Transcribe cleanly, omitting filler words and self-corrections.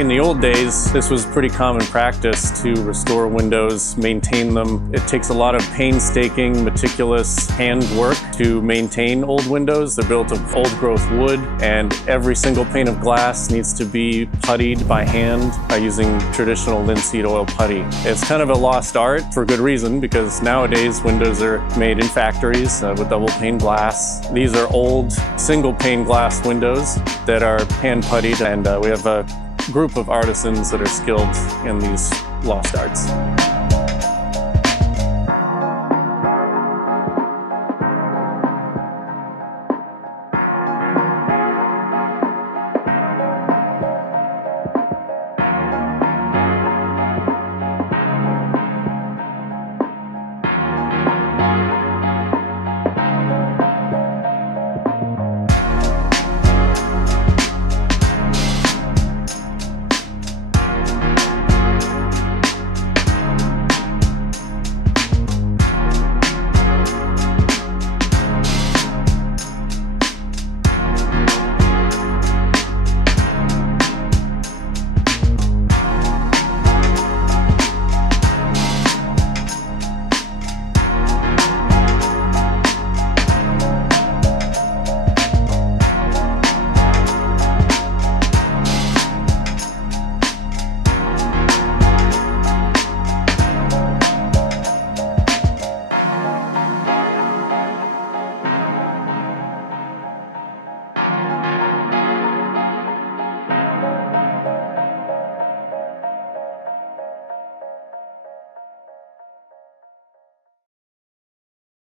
In the old days, this was pretty common practice to restore windows, maintain them. It takes a lot of painstaking, meticulous handwork to maintain old windows. They're built of old-growth wood, and every single pane of glass needs to be puttied by hand by using traditional linseed oil putty. It's kind of a lost art for good reason, because nowadays windows are made in factories with double-pane glass. These are old single-pane glass windows that are hand-puttied, and we have a group of artisans that are skilled in these lost arts.